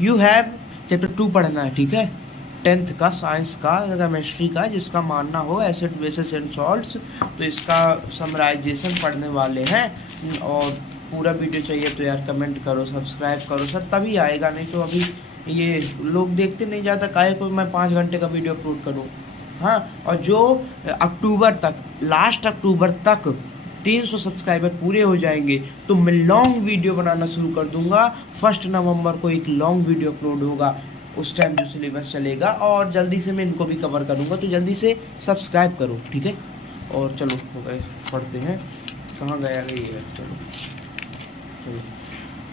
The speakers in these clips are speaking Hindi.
यू हैव चैप्टर 2 पढ़ना है, ठीक है, 10th का साइंस का केमिस्ट्री का, जिसका मानना हो एसिड बेसिस एंड सॉल्ट्स, तो इसका समराइजेशन पढ़ने वाले हैं। और पूरा वीडियो चाहिए तो यार कमेंट करो, सब्सक्राइब करो सर, तभी आएगा, नहीं तो अभी ये लोग देखते नहीं ज़्यादा, काहे को मैं 5 घंटे का वीडियो अपलोड करूँ। हाँ, और जो अक्टूबर तक, लास्ट अक्टूबर तक 300 सब्सक्राइबर पूरे हो जाएंगे तो मैं लॉन्ग वीडियो बनाना शुरू कर दूंगा। 1 नवंबर को एक लॉन्ग वीडियो अपलोड होगा, उस टाइम जो सिलेबस चलेगा, और जल्दी से मैं इनको भी कवर करूंगा, तो जल्दी से सब्सक्राइब करो, ठीक है। और चलो हो गए, पढ़ते हैं, कहाँ गया ये है, चलो चलो।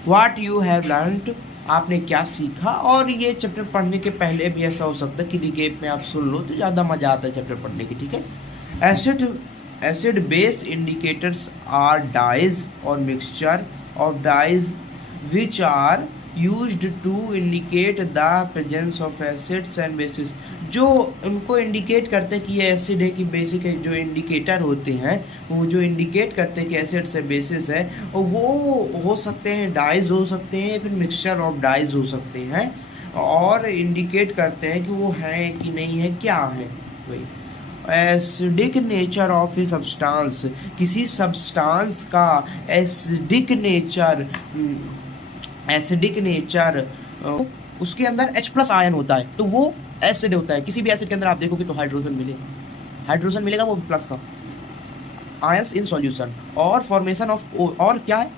व्हाट यू हैव लर्नड, आपने क्या सीखा। और ये चैप्टर पढ़ने के पहले भी ऐसा हो सकता है कि रिकेप में आप सुन लो तो ज़्यादा मज़ा आता है चैप्टर पढ़ने की, ठीक है। Acid base indicators are dyes or mixture of dyes which are used to indicate the presence of acids and bases, जो उनको इंडिकेट करते हैं कि ये एसिड है कि बेसिक है, जो इंडिकेटर होते हैं वो जो इंडिकेट करते हैं कि एसिड्स है बेसिस है, वो हो सकते हैं डाइज हो सकते हैं, फिर मिक्सचर ऑफ डाइज हो सकते हैं, और इंडिकेट करते हैं कि वो है कि नहीं है, क्या है वही। Acidic nature of a substance, किसी सब्सटेंस का एसिडिक नेचर उसके अंदर H+ आयन होता है तो वो एसिड होता है। किसी भी एसिड के अंदर आप देखोगे तो हाइड्रोजन मिलेगा वो प्लस का आयंस इन सॉल्यूशन, और फॉर्मेशन ऑफ, और क्या है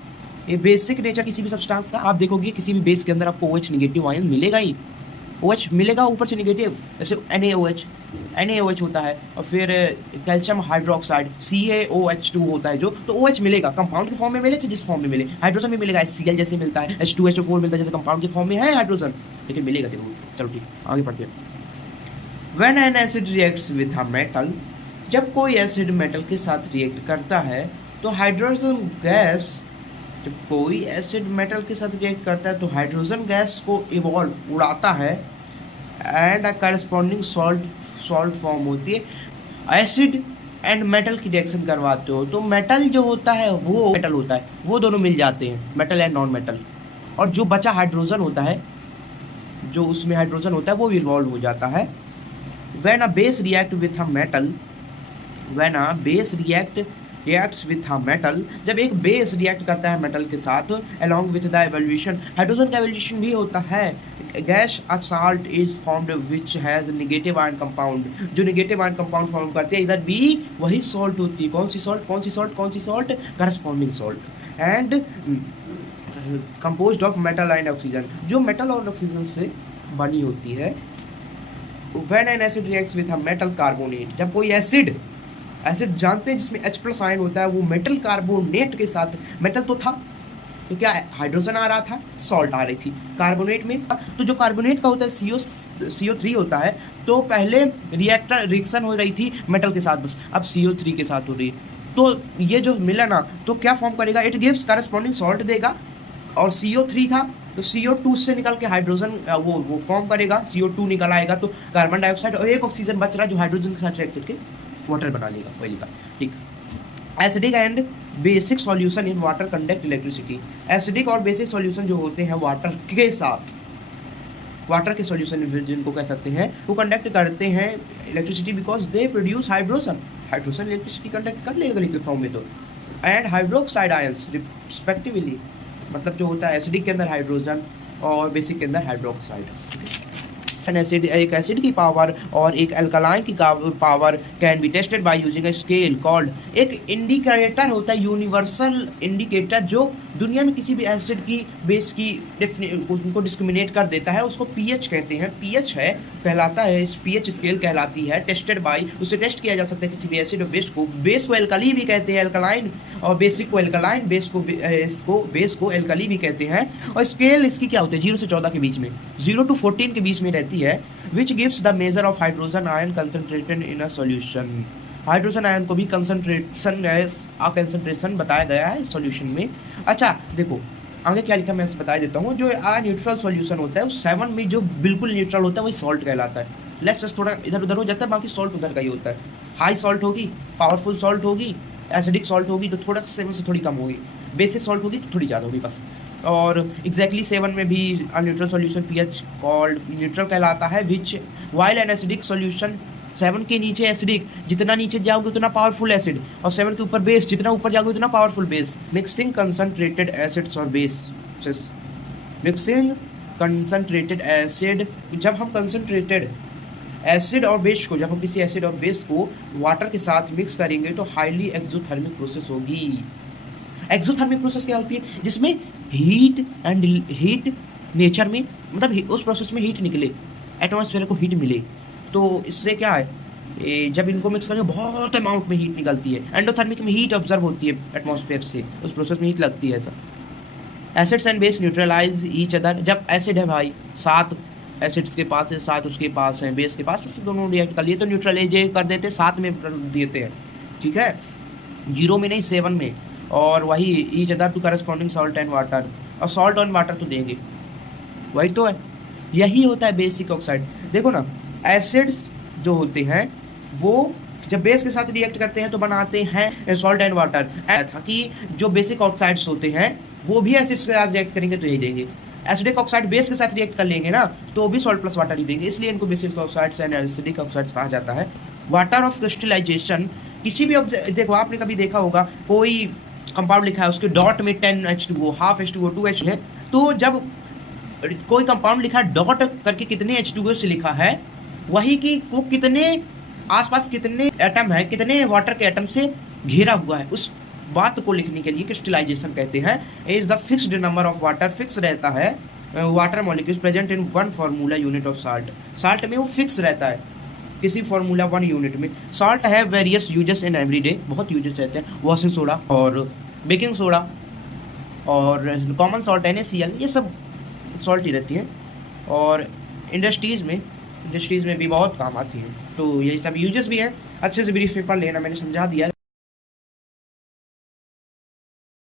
ये बेसिक नेचर किसी भी सब्सटेंस का, आप देखोगे किसी भी बेस के अंदर आपको OH निगेटिव आयन मिलेगा ही, OH मिलेगा ऊपर से निगेटिव, जैसे NaOH होता है, और फिर कैल्शियम हाइड्रोक्साइड CaOH2 होता है जो, तो OH मिलेगा कंपाउंड के फॉर्म में मिले, जिस फॉर्म में मिले। हाइड्रोजन भी मिलेगा HCl जैसे मिलता है, H2SO4 मिलता है जैसे कंपाउंड के फॉर्म में है हाइड्रोजन, लेकिन मिलेगा जरूर। चलो ठीक, आगे बढ़ते हैं। When an acid reacts with a metal, जब कोई एसिड मेटल के साथ रिएक्ट करता है तो हाइड्रोजन गैस, जब कोई एसिड मेटल के साथ रिएक्ट करता है तो हाइड्रोजन गैस को इवॉल्व उड़ाता है, and a corresponding salt form होती है। एसिड एंड मेटल की रिएक्शन करवाते हो तो मेटल जो होता है वो मेटल होता है, वो दोनों मिल जाते हैं, मेटल एंड नॉन मेटल, और जो बचा हाइड्रोजन होता है, जो उसमें हाइड्रोजन होता है वो इवॉल्व हो जाता है। When a base react with a metal, when a base reacts with a metal, जब एक बेस रिएक्ट करता है मेटल के साथ, along with the evolution, hydrogen का एवोल्यूशन भी होता है, gas a salt is formed which has negative ion compound, जो नेगेटिव आयन कंपाउंड फॉर्म करते हैं, इधर भी वही सॉल्ट होती है, कौन सी salt, corresponding salt, and composed of metal and oxygen, जो मेटल और ऑक्सीजन से बनी होती है। When an acid reacts with a metal carbonate, जब कोई एसिड जानते हैं जिसमें H+ आयन होता है, वो मेटल कार्बोनेट के साथ, मेटल तो था तो क्या हाइड्रोजन आ रहा था, सॉल्ट आ रही थी, कार्बोनेट में, तो जो कार्बोनेट का होता है CO3 होता है, तो पहले रिएक्शन हो रही थी मेटल के साथ बस, अब CO3 के साथ हो रही है, तो ये जो मिला ना तो क्या फॉर्म करेगा, इट गिव्स करस्पॉन्डिंग सॉल्ट देगा, और CO3 था तो CO2 से निकल के हाइड्रोजन वो फॉर्म करेगा, CO2 निकल आएगा तो कार्बन डाइऑक्साइड, और एक ऑक्सीजन बच रहा है जो हाइड्रोजन के साथ रिएक्ट करके वाटर बना लेगा, वही लिखा, ठीक। Acidic and basic solution in water conduct electricity, acidic और बेसिक सॉल्यूशन जो होते हैं वाटर के साथ, वाटर के सॉल्यूशन जिनको कह सकते हैं, वो कंडक्ट करते हैं electricity, because they produce hydrogen electricity conduct कर लेगा लिक्विड फॉर्म में, तो एंड हाइड्रोक्साइड आयंस रिस्पेक्टिवली, मतलब जो होता है एसिडिक के अंदर हाइड्रोजन और बेसिक के अंदर हाइड्रोक्साइड। एसिड, एक एसिड की पावर और एक अल्कलाइन की power can be tested by using a scale called, एक इंडिकेटर होता है, यूनिवर्सल इंडिकेटर, जो दुनिया में किसी भी एसिड की बेस की उनको डिस्क्रिमिनेट कर देता है, उसको pH कहते हैं, pH है कहलाता है, pH स्केल कहलाती है, टेस्टेड बाय, उससे टेस्ट किया जा सकता है किसी भी एसिड और बेस को एल्कली भी कहते हैं, अल्कलाइन, और बेसिक को एल्कलाइन, बेस को एल्कली भी कहते हैं। और स्केल इसकी क्या होती है, 0 से 14 के बीच में, 0 to 14 के बीच में रहती है, which gives the measure of hydrogen ion concentrated in a solution, hydrogen ion को भी कंसंट्रेशन बताया गया है सॉल्यूशन में। अच्छा देखो आगे क्या लिखा मैं बता देता हूँ, जो न्यूट्रल सॉल्यूशन होता है उस 7 में जो बिल्कुल न्यूट्रल होता है वही सॉल्ट कहलाता है, लेस थोड़ा इधर उधर हो जाता है, बाकी सॉल्ट उधर का ही होता है, हाई सॉल्ट होगी, पावरफुल सॉल्ट होगी, एसिडिक सॉल्ट होगी तो थोड़ा 7 से थोड़ी कम होगी, बेसिक सॉल्ट होगी तो थोड़ी ज़्यादा होगी बस। और एग्जैक्टली 7 में भी neutral solution pH called neutral कहलाता है, विच वाइल एन एसिडिक सॉल्यूशन 7 के नीचे एसिडिक, जितना नीचे जाओगे उतना पावरफुल एसिड, और 7 के ऊपर बेस, जितना ऊपर जाओगे उतना powerful base. Mixing concentrated acids और बेस, मिक्सिंग कंसनट्रेटेड एसिड, जब हम कंसनट्रेटेड एसिड और बेस को, जब हम किसी एसिड और बेस को वाटर के साथ मिक्स करेंगे तो हाईली एक्सोथर्मिक प्रोसेस होगी। एक्सोथर्मिक प्रोसेस क्या होती है? जिसमें हीट नेचर में, मतलब उस प्रोसेस में हीट निकले, एटमॉस्फेयर को हीट मिले। तो इससे क्या है, जब इनको मिक्स करेंगे बहुत अमाउंट में हीट निकलती है। एंडोथर्मिक में हीट ऑब्जर्व होती है एटमॉस्फेयर से, उस प्रोसेस में हीट लगती है। ऐसा acids and base neutralise each other, जब एसिड है भाई 7 एसिड्स के पास है, 7 उसके पास है, बेस के पास, तो दोनों रिएक्ट कर लिए तो न्यूट्रलाइज कर देते, 7 में देते हैं, ठीक है, 0 में नहीं 7 में। और वही each other to corresponding salt and water, और सॉल्ट और वाटर तो देंगे, वही तो है, यही होता है बेसिक ऑक्साइड। देखो ना, एसिड्स जो होते हैं वो जब बेस के साथ रिएक्ट करते हैं तो बनाते हैं सॉल्ट एंड वाटर, ताकि जो बेसिक ऑक्साइड्स होते हैं वो भी एसिड्स के साथ रिएक्ट करेंगे तो यही देंगे। एसिडिक ऑक्साइड बेस के साथ रिएक्ट कर लेंगे ना तो भी सॉल्ट प्लस वाटर ही देंगे, इसलिए इनको basic oxides and acidic oxides कहा जाता है। वाटर ऑफ क्रिस्टलाइजेशन, किसी भी देखो आपने कभी देखा होगा कोई कंपाउंड लिखा है उसके डॉट में 10H2O, हाफ H2O, 2H है, तो जब कोई कंपाउंड लिखा है डॉट करके कितने H2O से लिखा है, वही कि वो कितने आसपास कितने एटम है, कितने वाटर के एटम से घेरा हुआ है, उस बात को लिखने के लिए क्रिस्टलाइजेशन कहते हैं। Is the fixed number of water, fix रहता है water molecules present in 1 formula unit of salt, salt में वो फिक्स रहता है किसी फार्मूला 1 यूनिट में। साल्ट है वेरियस यूजेस इन एवरीडे, बहुत यूजेस रहते हैं, वॉशिंग सोडा और बेकिंग सोडा और कॉमन सॉल्ट NaCl, ये सब सॉल्ट ही रहती है, और इंडस्ट्रीज़ में भी बहुत काम आती है। तो यही सब यूजेस भी है, अच्छे से ब्रीफ पेपर लेना, मैंने समझा दिया।